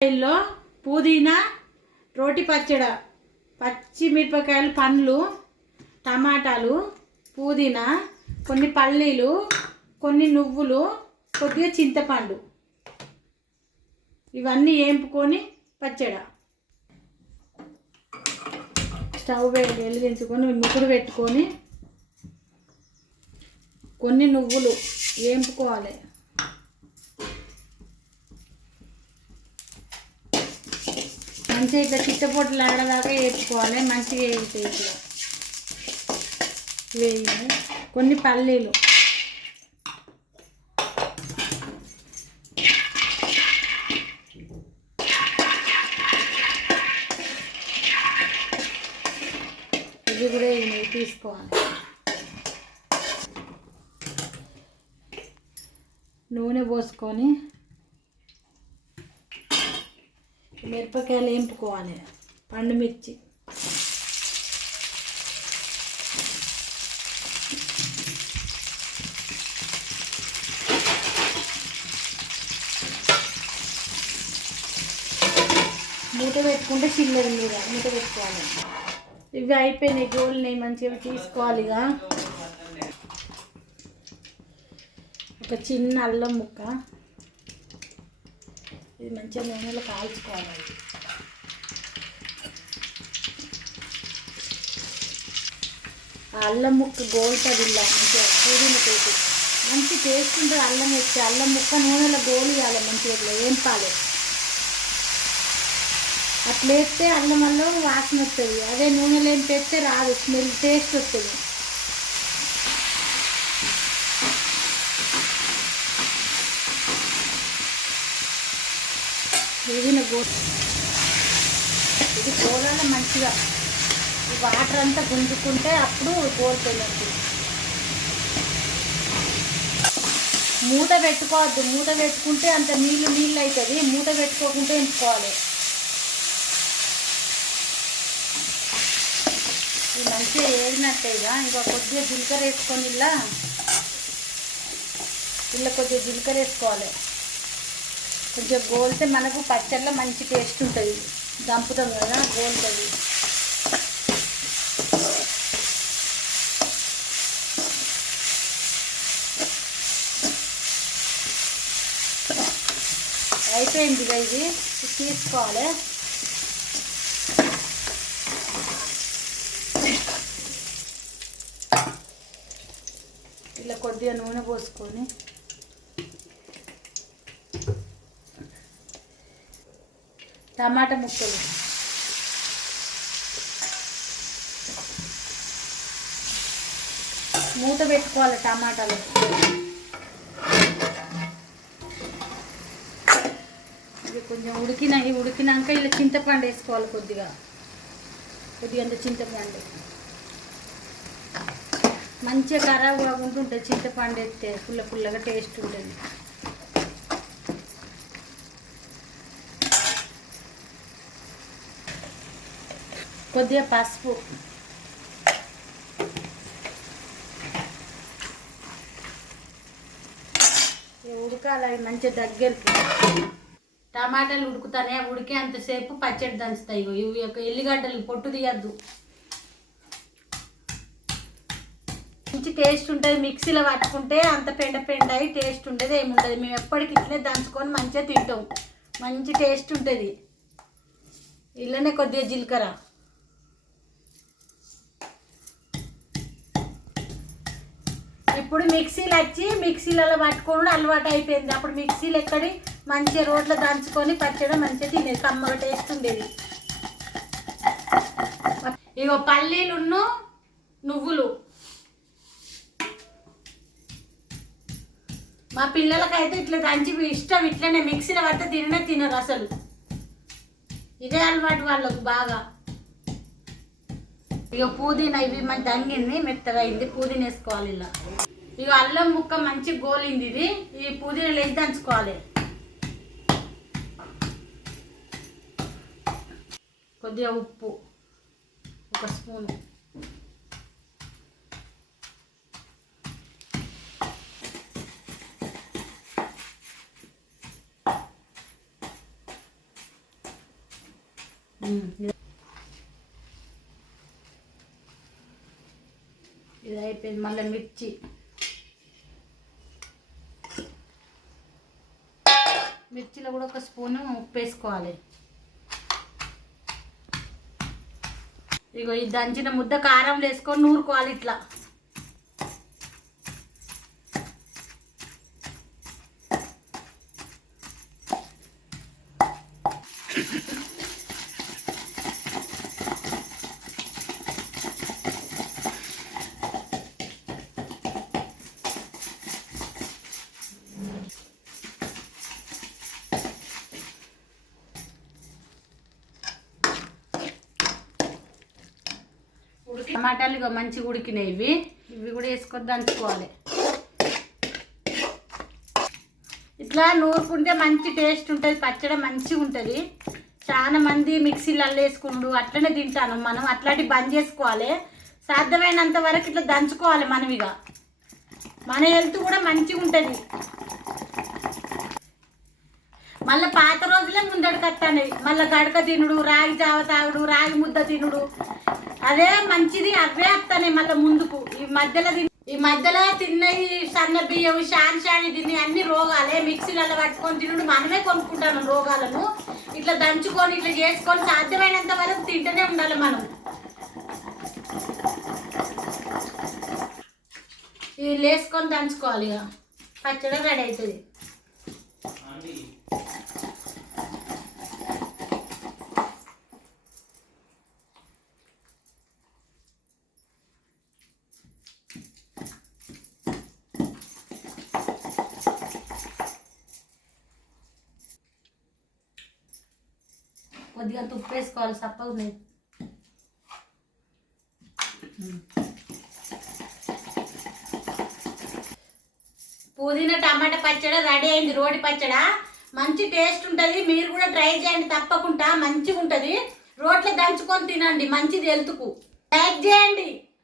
లో పుదీనా, రోటి పచ్చడి, పచ్చిమిరపకాయలు, పండ్లు, టమాటాలు, పుదీనా, కొన్ని పల్లీలు, కొన్ని నువ్వులు, కొద్దిగా చింతపండు, ఇవన్నీ వేపుకొని పచ్చడి. స్టవ్ వెలిగించుకొని ముక్కుడు పెట్టుకొని కొన్ని నువ్వులు వేపుకోవాలి. మంచిగా ఇట్లా చిట్టపొట్లు ఆడదాకా వేపుకోవాలి. మంచిగా వేగితే ఇట్లా వేయాలి. కొన్ని పల్లీలు, ఇది కూడా తీసుకోవాలి. నూనె పోసుకొని మిరపకాయలు వేపుకోవాలి. పండుమిర్చి, మూత పెట్టుకుంటే చిల్లర మీద మూత పెట్టుకోవాలి. ఇవి అయిపోయినాయి, గోల్ని మంచిగా తీసుకోవాలి. ఇక ఒక చిన్న అల్లం ముక్క, ఇది మంచిగా నూనెలో కాల్చుకోవాలి. ఆ అల్లం ముక్క గోలుతుంది. ఇలా మంచిగా పుదీనా తోటి మంచి టేస్ట్ ఉంటుంది. అల్లం వేస్తే అల్లం ముక్క నూనెలో గోలియాలి, మంచిగా ఇట్లా వేపాలి. అట్లా వేస్తే అల్లం వల్ల వాసన వస్తుంది. అదే నూనెలో వేస్తే రాదు, స్మెల్ టేస్ట్ వస్తుంది. ఇది గోలాల మంచిగా వాటర్ అంతా గుంజుకుంటే అప్పుడు గోలుతుంది. మూత పెట్టుకోవద్దు, మూత పెట్టుకుంటే అంత నీళ్ళు అవుతుంది. మూత పెట్టుకోకుంటే ఎంచుకోవాలి. ఇది మంచిగా ఏడినట్టేగా ఇంకా కొద్దిగా జీలకర్ర వేసుకొని ఇలా కొద్దిగా జీలకర్ర వేసుకోవాలి. కొంచెం గోలితే మనకు పచ్చడిలో మంచి టేస్ట్ ఉంటుంది. దంపుతాం కదా, గోలుతుంది. అయిపోయింది. ఇది తీసుకోవాలి. ఇలా కొద్దిగా నూనె పోసుకొని టమాటా ముక్కలు, మూత పెట్టుకోవాలి. టమాటాలు ఇది కొంచెం ఉడికినాక ఇలా చింతపండు వేసుకోవాలి. కొద్దిగా అంత చింతపండు మంచిగా ఖరాబ్ కాకుండా ఉంటుంది. చింతపండు వేస్తే పుల్లగా టేస్ట్ ఉంటుంది. కొద్దిగా పసుపు, ఉడకాలి మంచిగా దగ్గరికి. టమాటాలు ఉడుకుతానే, ఉడికే అంతసేపు పచ్చడి దంచుతాయి. ఇవి ఒక ఎల్లిగడ్డలు పొట్టు తీయద్దు, మంచి టేస్ట్ ఉంటుంది. మిక్సీలో పట్టుకుంటే అంత పెండ అయి టేస్ట్ ఉంటుంది, ఏముంటుంది. మేము ఎప్పటికి ఇట్లనే దంచుకొని మంచిగా తింటాం. మంచి టేస్ట్ ఉంటుంది. ఇలానే కొద్దిగా జీలకర్ర, ఇప్పుడు మిక్సీలలో పట్టుకోవడం అలవాటు అయిపోయింది. అప్పుడు మిక్సీలు ఎక్కడి మంచిగా రోట్లో దంచుకొని పచ్చడి మంచిగా తినేది, కమ్మగా టేస్ట్ ఉండేది. ఇగో పల్లీలున్ను నువ్వులు మా పిల్లలకైతే ఇట్లా దంచి ఇష్టం. ఇట్లనే మిక్సీలో పడితే తినరు అసలు. ఇదే అలవాటు వాళ్ళకు బాగా. ఇక పుదీనా ఇవి మంచి దంగింది, మెత్తగా అయింది. పుదీనా వేసుకోవాలి. ఇలా ఇక అల్లం ముక్క మంచి గోలింది. ఇది ఈ పుదీనా లేచి దంచుకోవాలి. కొద్దిగా ఉప్పు, 1 స్పూను, ఇది అయిపోయింది. మళ్ళీ మిర్చిలో కూడా ఒక స్పూను ఉప్పు వేసుకోవాలి. ఇగో ఈ దంచిన ముద్ద కారం వేసుకొని నూరుకోవాలి ఇట్లా. టమాటాలు ఇక మంచిగా ఉడికినాయి. ఇవి కూడా వేసుకొని దంచుకోవాలి. ఇట్లా నూరుకుంటే మంచి టేస్ట్ ఉంటుంది, పచ్చడి మంచిగా ఉంటుంది. చాలా మంది మిక్సీలలో వేసుకుండు అట్లనే తింటాను. మనం అట్లాంటివి బంద్ చేసుకోవాలి. సాధ్యమైనంత వరకు ఇట్లా దంచుకోవాలి. మనం ఇక మన హెల్త్ కూడా మంచిగా ఉంటుంది. మళ్ళీ పాత రోజులే ముందడికి వస్తాయి. మళ్ళీ గడక తినుడు, రాగి జావ తాగుడు, రాగి ముద్ద తినుడు అదే మంచిది. అవే వస్తాయి మళ్ళీ ముందుకు. ఈ మధ్యలో తిన్నవి సన్న బియ్యం షాని తిని అన్ని రోగాలే. మిక్సీలలో పట్టుకొని తినుడు మనమే కొనుక్కుంటాను రోగాలను. ఇట్లా దంచుకొని ఇట్లా చేసుకొని సాధ్యమైనంత వరకు తింటూనే ఉండాలి మనం. ఇవి వేసుకొని దంచుకోవాలి. ఇక పచ్చడి రెడీ అవుతుంది. కొద్దిగా ఉప్పు వేసుకోవాలి. సప్పగా ఉంది. పుదీనా టమాటా పచ్చడి రెడీ అయింది. రోటి పచ్చడి మంచి టేస్ట్ ఉంటుంది. మీరు కూడా ట్రై చేయండి తప్పకుండా. మంచిగా ఉంటుంది. రోట్లో దంచుకొని తినండి, మంచిది హెల్త్కు. లైక్ చేయండి.